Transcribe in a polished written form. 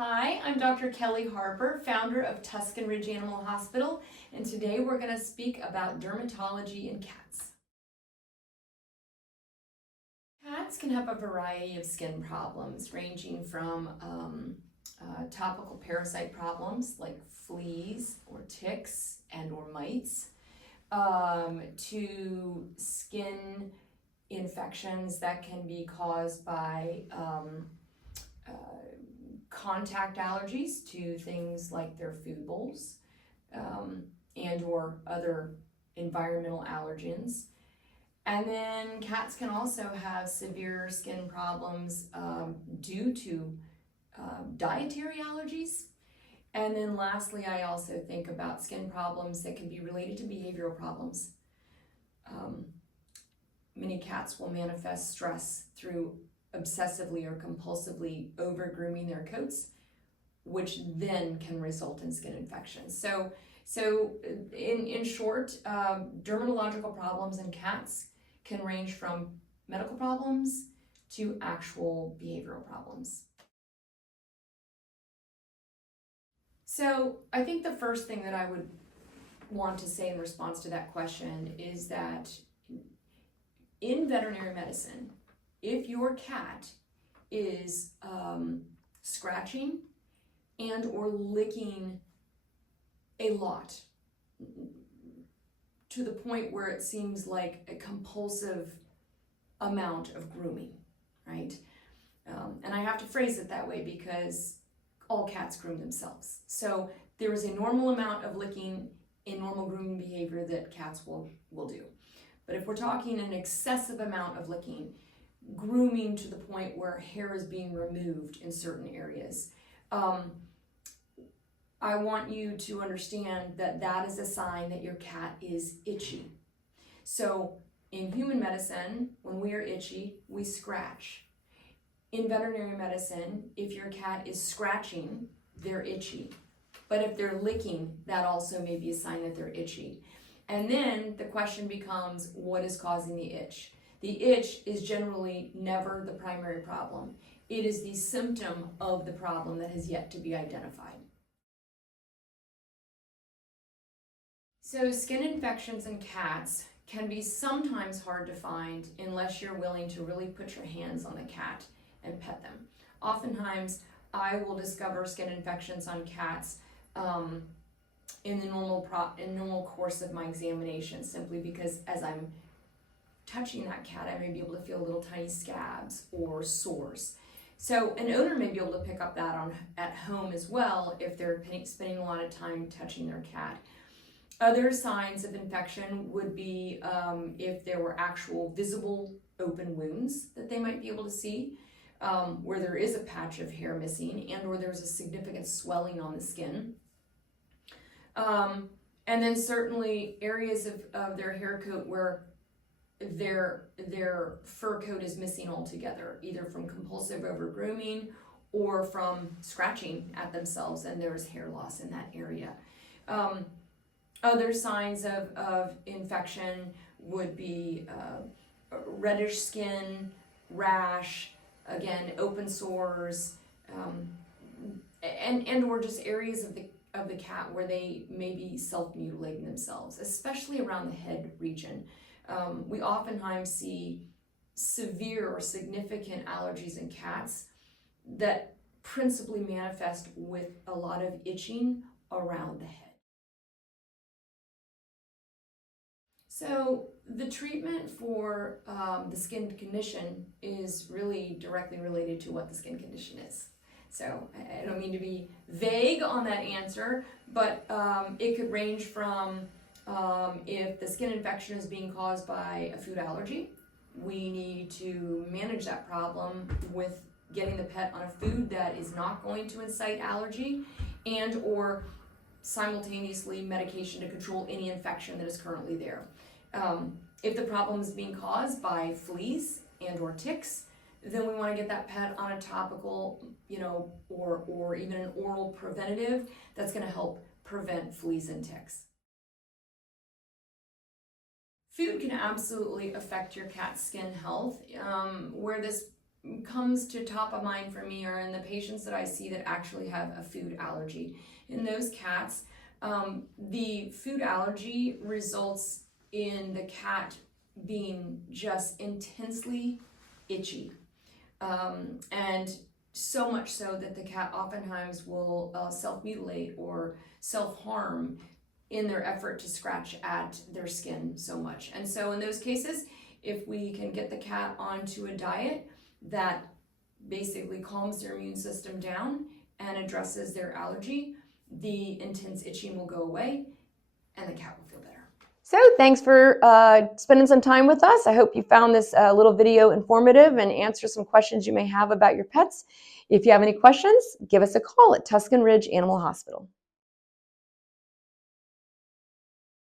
Hi, I'm Dr. Kelly Harper, founder of Tuscan Ridge Animal Hospital, and today we're going to speak about dermatology in cats. Cats can have a variety of skin problems, ranging from topical parasite problems like fleas or ticks and or mites, to skin infections that can be caused by contact allergies to things like their food bowls, and or other environmental allergens. And then cats can also have severe skin problems due to dietary allergies. And then lastly, I also think about skin problems that can be related to behavioral problems. Many cats will manifest stress through obsessively or compulsively over grooming their coats, which then can result in skin infections. So in short, dermatological problems in cats can range from medical problems to actual behavioral problems. So I think the first thing that I would want to say in response to that question is that in veterinary medicine, if your cat is scratching and or licking a lot to the point where it seems like a compulsive amount of grooming, right? And I have to phrase it that way because all cats groom themselves. So there is a normal amount of licking in normal grooming behavior that cats will do. But if we're talking an excessive amount of licking, grooming to the point where hair is being removed in certain areas, I want you to understand that that is a sign that your cat is itchy. So in human medicine, when we are itchy, we scratch. In veterinary medicine, if your cat is scratching, they're itchy. But if they're licking, that also may be a sign that they're itchy. And then the question becomes, what is causing the itch? The itch is generally never the primary problem. It is the symptom of the problem that has yet to be identified. So skin infections in cats can be sometimes hard to find unless you're willing to really put your hands on the cat and pet them. Oftentimes, I will discover skin infections on cats in the normal course of my examination, simply because as I'm touching that cat, I may be able to feel little tiny scabs or sores. So an owner may be able to pick up that at home as well if they're spending a lot of time touching their cat. Other signs of infection would be if there were actual visible open wounds that they might be able to see, where there is a patch of hair missing and or there's a significant swelling on the skin. And then certainly areas of their hair coat where their fur coat is missing altogether, either from compulsive over grooming or from scratching at themselves and there's hair loss in that area. Other signs of infection would be reddish skin, rash, again, open sores, and or just areas of the cat where they may be self-mutilating themselves, especially around the head region. We oftentimes see severe or significant allergies in cats that principally manifest with a lot of itching around the head. So the treatment for the skin condition is really directly related to what the skin condition is. So I don't mean to be vague on that answer, but it could range from if the skin infection is being caused by a food allergy, we need to manage that problem with getting the pet on a food that is not going to incite allergy and or simultaneously medication to control any infection that is currently there. If the problem is being caused by fleas and or ticks, then we want to get that pet on a topical, or even an oral preventative that's going to help prevent fleas and ticks. Food can absolutely affect your cat's skin health. Where this comes to top of mind for me are in the patients that I see that actually have a food allergy. In those cats, the food allergy results in the cat being just intensely itchy. And so much so that the cat oftentimes will self-mutilate or self-harm in their effort to scratch at their skin so much. And so in those cases, if we can get the cat onto a diet that basically calms their immune system down and addresses their allergy, the intense itching will go away and the cat will feel better. So thanks for spending some time with us. I hope you found this little video informative and answer some questions you may have about your pets. If you have any questions, give us a call at Tuscan Ridge Animal Hospital.